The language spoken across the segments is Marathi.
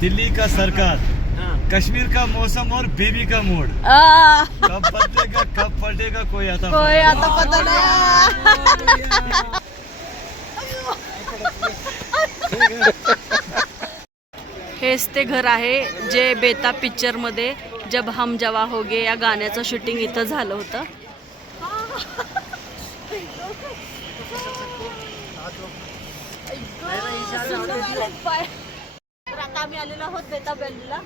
दिल्ली का सरकार, कश्मीर का मौसम और बेबी का मूड, कब बदलेगा कब पलटेगा कोई आता पता नहीं। हेच ते घर आहे जे बेताब पिक्चर मध्ये जब हम जवा होगे या गाण्याचं शूटिंग इथं झालं होतं. आता आम्ही आलेलो आहोत बेताब व्हॅलीला.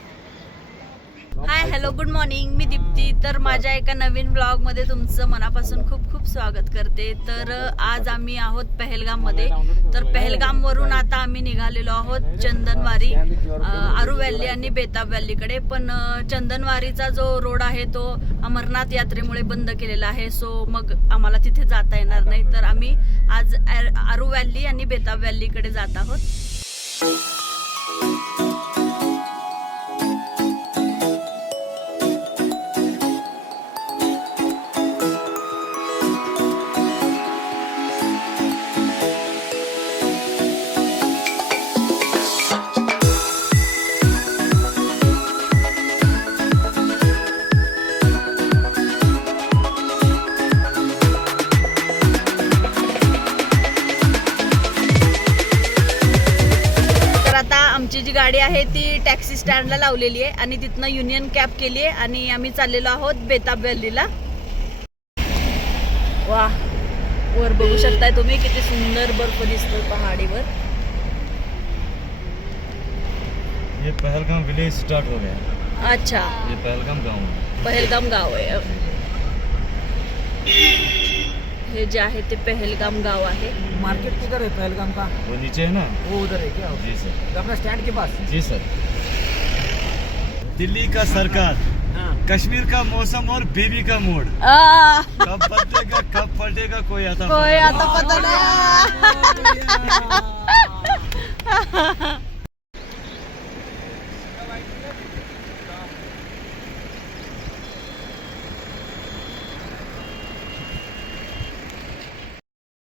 हाय हॅलो गुड मॉर्निंग, मी दीप्ती. तर माझ्या एका नवीन ब्लॉग मध्ये तुमचं मनापासून खूप खूप स्वागत करते. तर आज आम्ही आहोत पहलगाम मध्ये. तर पहलगाम वरून आता आम्ही निघालेलो आहोत चंदनवारी, आरू व्हॅली आणि बेताब व्हॅलीकडे. पण चंदनवारीचा जो रोड आहे तो अमरनाथ यात्रेमुळे बंद केलेला आहे. सो मग आम्हाला तिथे जाता येणार नाही. तर आम्ही आज आरू व्हॅली आणि बेताब व्हॅलीकडे जात आहोत. आमची जी गाडी आहे ती टॅक्सी स्टँडला लावलेली आहे आणि तिथनं युनियन कॅब केली आहे आणि आम्ही चाललेलो आहोत बेताब व्हॅलीला. वा, वर बघू शकताय तुम्ही किती सुंदर बर्फ दिसतो पहाडीवर. ये पहलगाम विलेज स्टार्ट हो गया. अच्छा, ये पहलगाम गाँव है. पहलगाम गाव आहे. हे जे आहे ते पहलगाम गाव आहे. मार्केट किधर है पहलगाम का? वो नीचे है ना, वो उधर है क्या? जी सर. अपना स्टैंड के पास? जी सर. दिल्ली का सरकार, कश्मीर का मौसम और बेबी का मूड, कब बदलेगा कब पलटेगा कोई आता पता नहीं.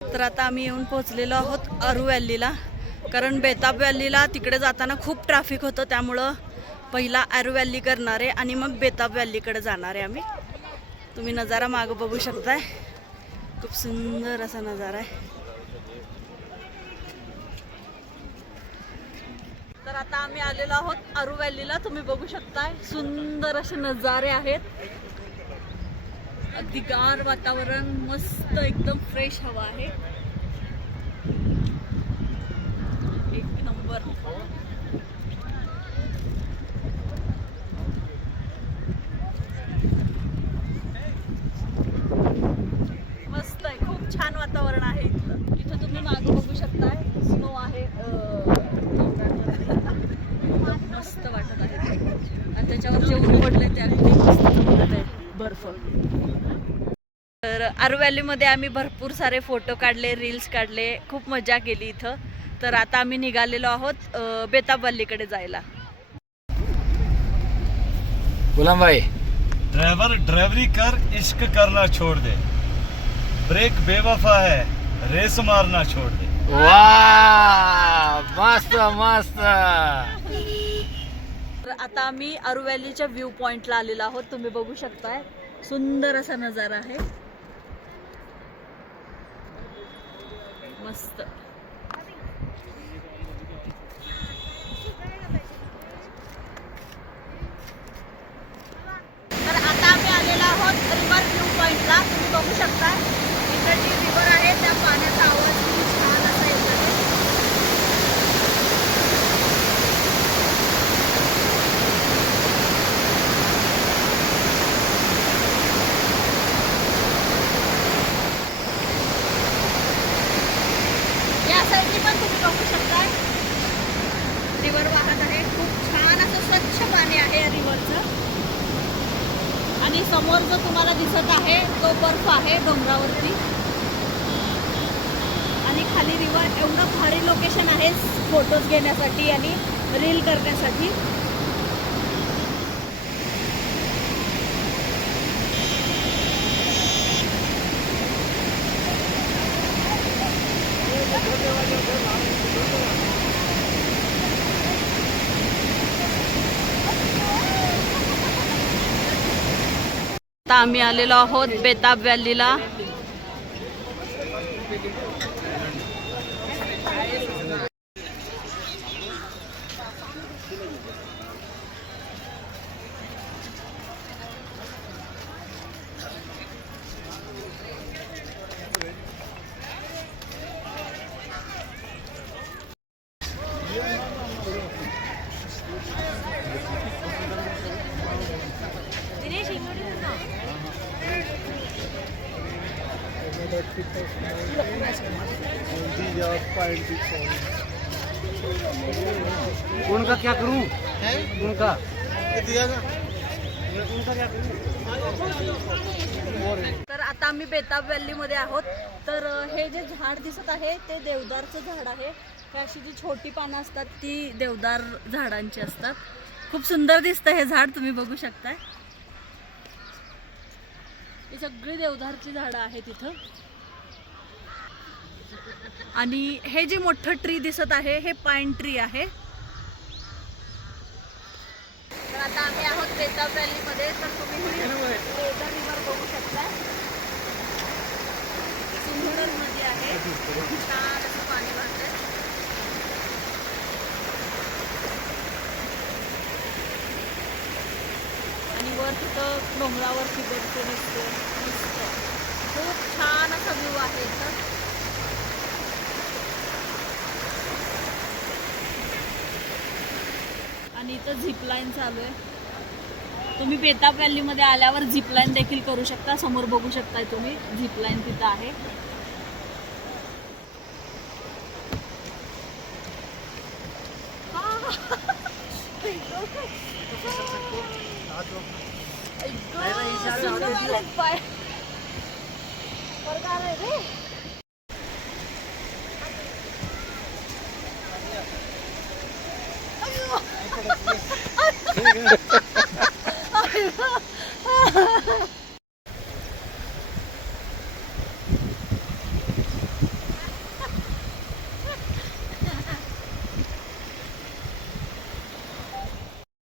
तर आता आम्ही येऊन पोहोचलेलो आहोत आरू व्हॅलीला. कारण बेताब व्हॅलीला तिकडे जाताना खूप ट्रॅफिक होतं, त्यामुळं पहिला आरू व्हॅली करणार आहे आणि मग बेताब व्हॅलीकडे जाणार आहे आम्ही. तुम्ही नजारा मागं बघू शकताय, खूप सुंदर असा नजारा आहे. तर आता आम्ही आलेलो आहोत आरू व्हॅलीला. तुम्ही बघू शकताय सुंदर असे नजारे आहेत. अगदी गार वातावरण, मस्त एकदम फ्रेश हवा आहे. एक नंबर. मस्त आहे, खूप छान वातावरण आहे इथलं. इथं तुम्ही मागे बघू शकताय स्नो आहे. मस्त वाटत आहे आणि त्याच्यावर जे ऊन पडले ते अगदी मस्त वाटत आहे, बर्फ. तर आरू व्हॅलीमध्ये आम्ही भरपूर सारे फोटो काढले, रील्स काढले, खूप मजा केली इथं. तर आता आम्ही निघालेलो आहोत बेताब व्हॅलीकडे जायला. गुलाम भाई, ड्राइवर ड्राइवरी कर, इश्क करना छोड़ दे, ब्रेक बेवफा है, रेस मारना छोड़ दे. वाह, मस्त मस्त. तर आता आम्ही आरू व्हॅलीच्या व्ह्यू पॉइंटला आलेलो आहोत. तुम्ही बघू शकताय सुंदर असा नजारा आहे, मस्त. तर आता आम्ही आलेलो आहोत रिव्हर व्ह्यू पॉइंटला. तुम्ही बघू शकताय इथं जी रिव्हर आहे त्या पाण्याचा आवाज खूप छान असा येत आहे. या साईडनी पण तुम्ही बघू शकताय रिव्हर वाहत आहे. खूप छान असं स्वच्छ पाणी आहे या रिव्हरचं. आणि समोर जो तुम्हाला दिसत आहे तो बर्फ आहे डोंगरावरती आणि खाली रिव्हर. एवढं भारी लोकेशन आहे फोटोज घेण्यासाठी आणि रील करण्यासाठी. आता आम्ही आलेलो आहोत बेताब व्हॅलीला. उनका क्या करूं? उनका तर आता आम्ही बेताब व्हॅली मध्ये आहोत. तर हे जे झाड दिसत आहे ते देवदारचं झाड आहे. हे अशी जी छोटी पानं असतात ती देवदार झाडांची असतात. खूप सुंदर दिसतं हे झाड, तुम्ही बघू शकताय. ही सगळी देवदारची झाडं आहेत इथं. आणि हे जे मोठं ट्री दिसत आहे हे पाईन ट्री आहे. तर आता आम्ही आहोत बेताब व्हॅली मध्ये. तर तुम्ही लेझर रिव्हर बघू शकता. सुंदर नदी आहे, छान असं पाणी वाहतंय. आणि वर तिथं डोंगरावरती गडचे दिसते. खूप छान असा व्ह्यू आहे इथं. आणि इथं झिपलाईन चालू आहे. तुम्ही बेताब व्हॅलीमध्ये आल्यावर झिपलाईन देखील करू शकता. समोर बघू शकताय तुम्ही झिपलाईन तिथं आहे.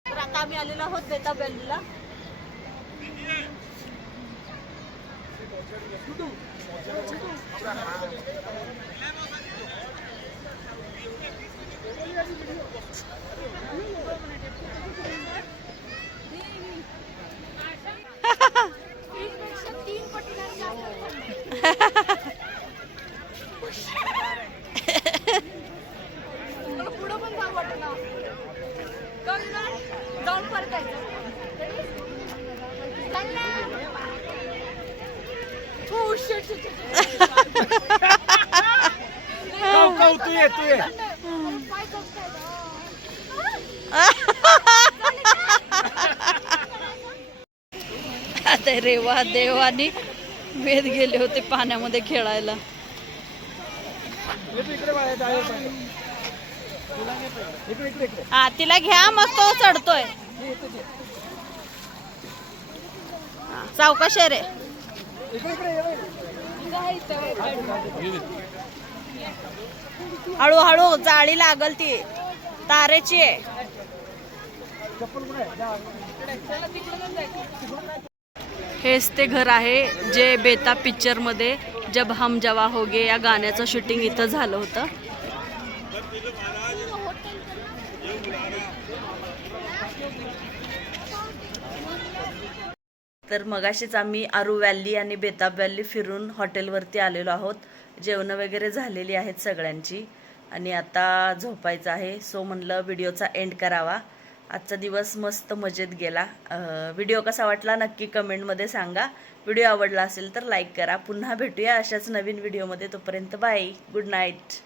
तर आता आम्ही आलेलो आहोत बेताब व्हॅलीला. पुढं पण जाऊ वाटत ना. जाऊन परत यायचं. तू ये आता रेवा देवानी वेद गेले होते पाण्यामध्ये खेळायला. हा तिला घ्या, मग तो चढतोय. सावकाश रे. हळूहळू, जाळी लागल ती तारेची आहे. हेच ते घर आहे जे बेताब पिक्चर मध्ये जब हम जवा होगे या गाण्याचं शूटिंग इथं झालं होतं. तर मगाशीच आम्ही आरू व्हॅली आणि बेताब व्हॅली फिरून हॉटेलवरती आलेलो आहोत. जेवणं वगैरे झालेली आहेत सगळ्यांची आणि आता झोपायचं आहे. सो म्हणलं व्हिडिओचा एंड करावा. आजचा दिवस मस्त मजेत गेला. व्हिडिओ कसा वाटला नक्की कमेंटमध्ये सांगा. व्हिडिओ आवडला असेल तर लाईक करा. पुन्हा भेटूया अशाच नवीन व्हिडिओमध्ये. तोपर्यंत बाय, गुड नाईट.